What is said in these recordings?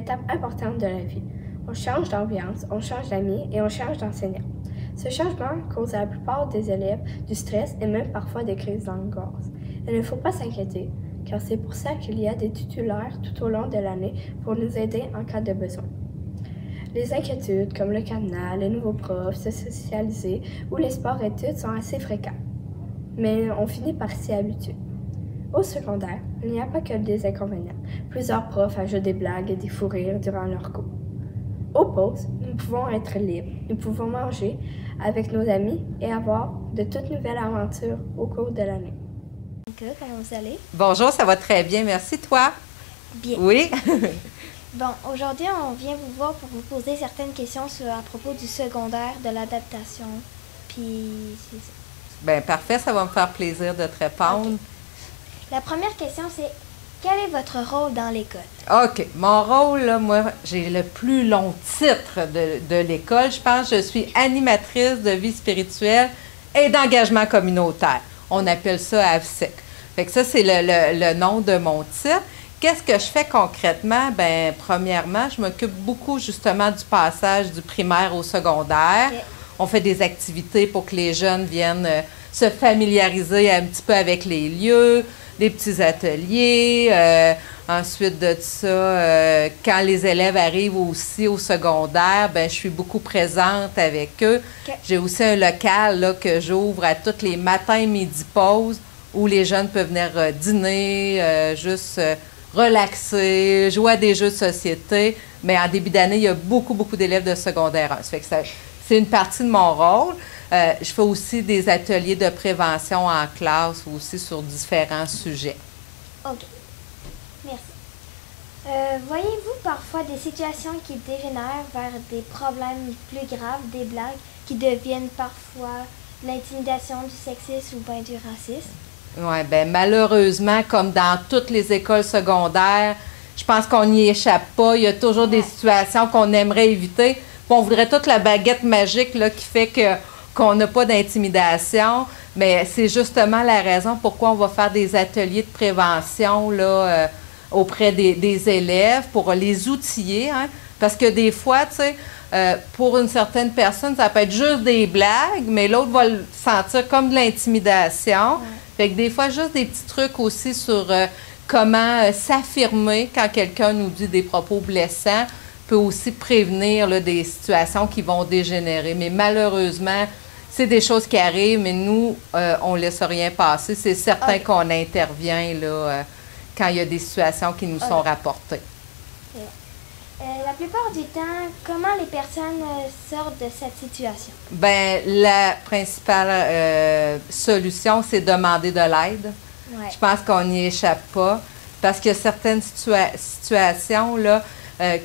étape importante de la vie. On change d'ambiance, on change d'amis et on change d'enseignant. Ce changement cause à la plupart des élèves du stress et même parfois des crises d'angoisse. Il ne faut pas s'inquiéter, car c'est pour ça qu'il y a des titulaires tout au long de l'année pour nous aider en cas de besoin. Les inquiétudes comme le cadenas, les nouveaux profs, se socialiser ou les sports-études sont assez fréquents, mais on finit par s'y habituer. Au secondaire, il n'y a pas que des inconvénients. Plusieurs profs ajoutent des blagues et des fous rires durant leurs cours. Aux pauses, nous pouvons être libres, nous pouvons manger avec nos amis et avoir de toutes nouvelles aventures au cours de l'année. Comment vous allez? Bonjour, ça va très bien, merci. Toi? Bien. Oui? Bon, aujourd'hui, on vient vous voir pour vous poser certaines questions à propos du secondaire, de l'adaptation, puis c'est ça. Bien, parfait, ça va me faire plaisir de te répondre. Okay. La première question, c'est quel est votre rôle dans l'école? OK. Mon rôle, là, moi, j'ai le plus long titre de l'école. Je pense que je suis animatrice de vie spirituelle et d'engagement communautaire. On appelle ça AVSEC. Fait que ça, c'est le nom de mon titre. Qu'est-ce que je fais concrètement? Bien, premièrement, je m'occupe beaucoup, justement, du passage du primaire au secondaire. Okay. On fait des activités pour que les jeunes viennent se familiariser un petit peu avec les lieux, des petits ateliers. Ensuite de ça, quand les élèves arrivent aussi au secondaire, bien, je suis beaucoup présente avec eux. Okay. J'ai aussi un local là, que j'ouvre à tous les matins, midi, pause, où les jeunes peuvent venir dîner, juste relaxer, jouer à des jeux de société. Mais en début d'année, il y a beaucoup d'élèves de secondaire 1. Ça fait que c'est une partie de mon rôle. Je fais aussi des ateliers de prévention en classe, aussi sur différents sujets. OK. Merci. Voyez-vous parfois des situations qui dégénèrent vers des problèmes plus graves, des blagues qui deviennent parfois de l'intimidation, du sexisme ou bien du racisme? Oui, bien malheureusement, comme dans toutes les écoles secondaires, je pense qu'on n'y échappe pas. Il y a toujours des situations qu'on aimerait éviter. Puis on voudrait toute la baguette magique là, qui fait qu'on n'a pas d'intimidation. Mais c'est justement la raison pourquoi on va faire des ateliers de prévention là, auprès des élèves pour les outiller. Hein? Parce que des fois, tu sais, pour une certaine personne, ça peut être juste des blagues, mais l'autre va le sentir comme de l'intimidation. Fait que des fois, juste des petits trucs aussi sur comment s'affirmer quand quelqu'un nous dit des propos blessants peut aussi prévenir là, des situations qui vont dégénérer. Mais malheureusement, c'est des choses qui arrivent, mais nous, on ne laisse rien passer. C'est certain qu'on intervient là, quand il y a des situations qui nous sont rapportées. La plupart du temps, comment les personnes sortent de cette situation? Bien, la principale solution, c'est demander de l'aide. Ouais. Je pense qu'on n'y échappe pas parce qu'il y a certaines situations là,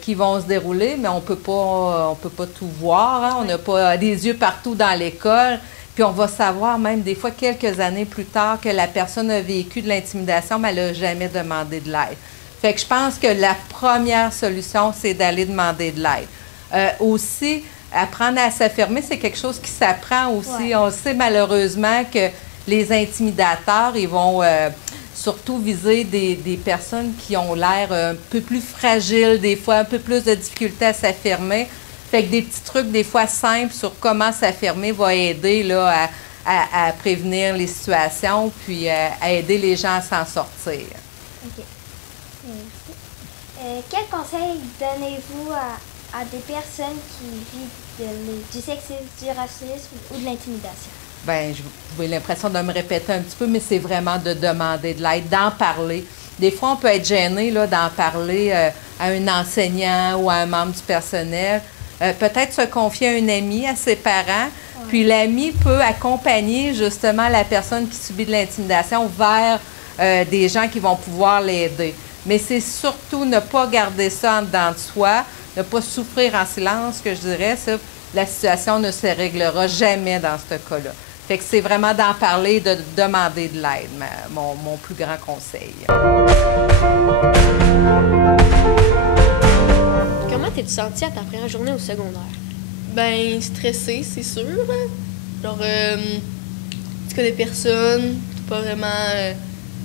qui vont se dérouler, mais on peut pas tout voir. Hein? On n'a pas des yeux partout dans l'école. Puis on va savoir même des fois quelques années plus tard que la personne a vécu de l'intimidation, mais elle n'a jamais demandé de l'aide. Fait que je pense que la première solution, c'est d'aller demander de l'aide. Aussi, apprendre à s'affirmer, c'est quelque chose qui s'apprend aussi. Ouais. On sait malheureusement que les intimidateurs, ils vont surtout viser des personnes qui ont l'air un peu plus fragiles, des fois un peu plus de difficulté à s'affirmer. Fait que des petits trucs, des fois simples, sur comment s'affirmer va aider là, à prévenir les situations, puis à aider les gens à s'en sortir. OK. Merci. Quels conseils donnez-vous à des personnes qui vivent du sexisme, du racisme ou de l'intimidation? Bien, j'ai l'impression de me répéter un petit peu, mais c'est vraiment de demander de l'aide, d'en parler. Des fois, on peut être gêné là, d'en parler à un enseignant ou à un membre du personnel. Peut-être se confier à un ami, à ses parents. Ouais. Puis l'ami peut accompagner justement la personne qui subit de l'intimidation vers des gens qui vont pouvoir l'aider. Mais c'est surtout ne pas garder ça en dedans de soi, ne pas souffrir en silence, que je dirais. Ça, la situation ne se réglera jamais dans ce cas-là. Fait que c'est vraiment d'en parler, de demander de l'aide, mon plus grand conseil. Comment t'es-tu sentie à ta première journée au secondaire? Ben, stressée, c'est sûr. Genre, tu connais personne, t'as pas vraiment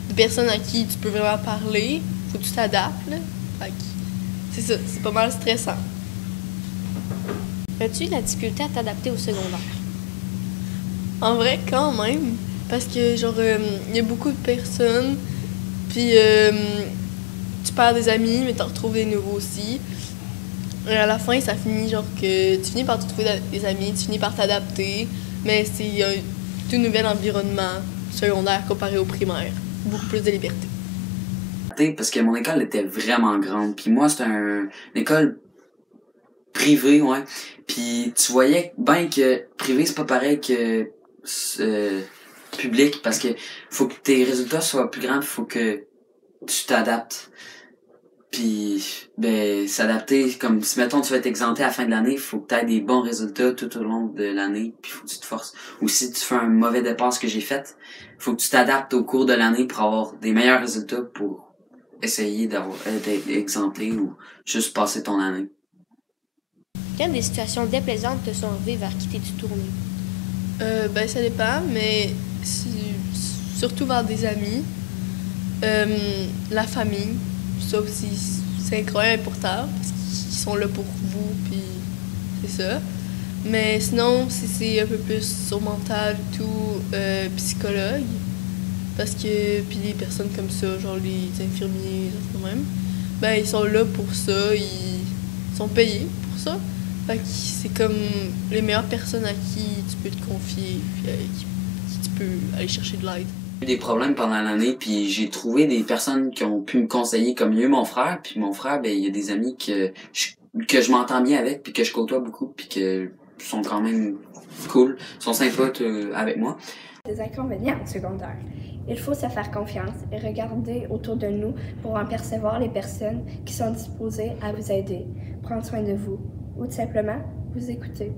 de personnes à qui tu peux vraiment parler. Faut que tu t'adaptes, là. Fait que c'est ça, c'est pas mal stressant. As-tu eu de la difficulté à t'adapter au secondaire? En vrai, quand même, parce que genre, il y a beaucoup de personnes, puis tu perds des amis, mais t'en retrouves des nouveaux aussi. Et à la fin, ça finit genre que tu finis par te trouver des amis, tu finis par t'adapter, mais c'est un tout nouvel environnement secondaire comparé au primaire. Beaucoup plus de liberté. Parce que mon école était vraiment grande, puis moi, c'était une école privée, ouais. Puis tu voyais bien que privé, c'est pas pareil que public, parce que faut que tes résultats soient plus grands, faut que tu t'adaptes. Puis, ben, s'adapter, comme si, mettons, tu vas être exempté à la fin de l'année, faut que tu aies des bons résultats tout au long de l'année, puis faut que tu te forces. Ou si tu fais un mauvais départ, ce que j'ai fait, faut que tu t'adaptes au cours de l'année pour avoir des meilleurs résultats pour essayer d'être exempté ou juste passer ton année. Quand des situations déplaisantes te sont arrivées vers qui t'es-tu tourné? Ben, ça dépend, mais surtout vers des amis, la famille. Ça aussi, c'est incroyable important parce qu'ils sont là pour vous, puis c'est ça. Mais sinon, si c'est un peu plus sur mental et tout, psychologue, parce que, puis les personnes comme ça, genre les infirmiers, quand même, ben ils sont là pour ça, ils sont payés pour ça. Fait que c'est comme les meilleures personnes à qui tu peux te confier, puis avec qui tu peux aller chercher de l'aide. J'ai eu des problèmes pendant l'année, puis j'ai trouvé des personnes qui ont pu me conseiller, comme il y a eu mon frère, puis mon frère, ben il y a des amis que je m'entends bien avec, puis que je côtoie beaucoup, puis que sont quand même cool, sont sympas avec moi. Des inconvénients en secondaire. Il faut se faire confiance et regarder autour de nous pour en percevoir les personnes qui sont disposées à vous aider, prendre soin de vous ou tout simplement vous écouter.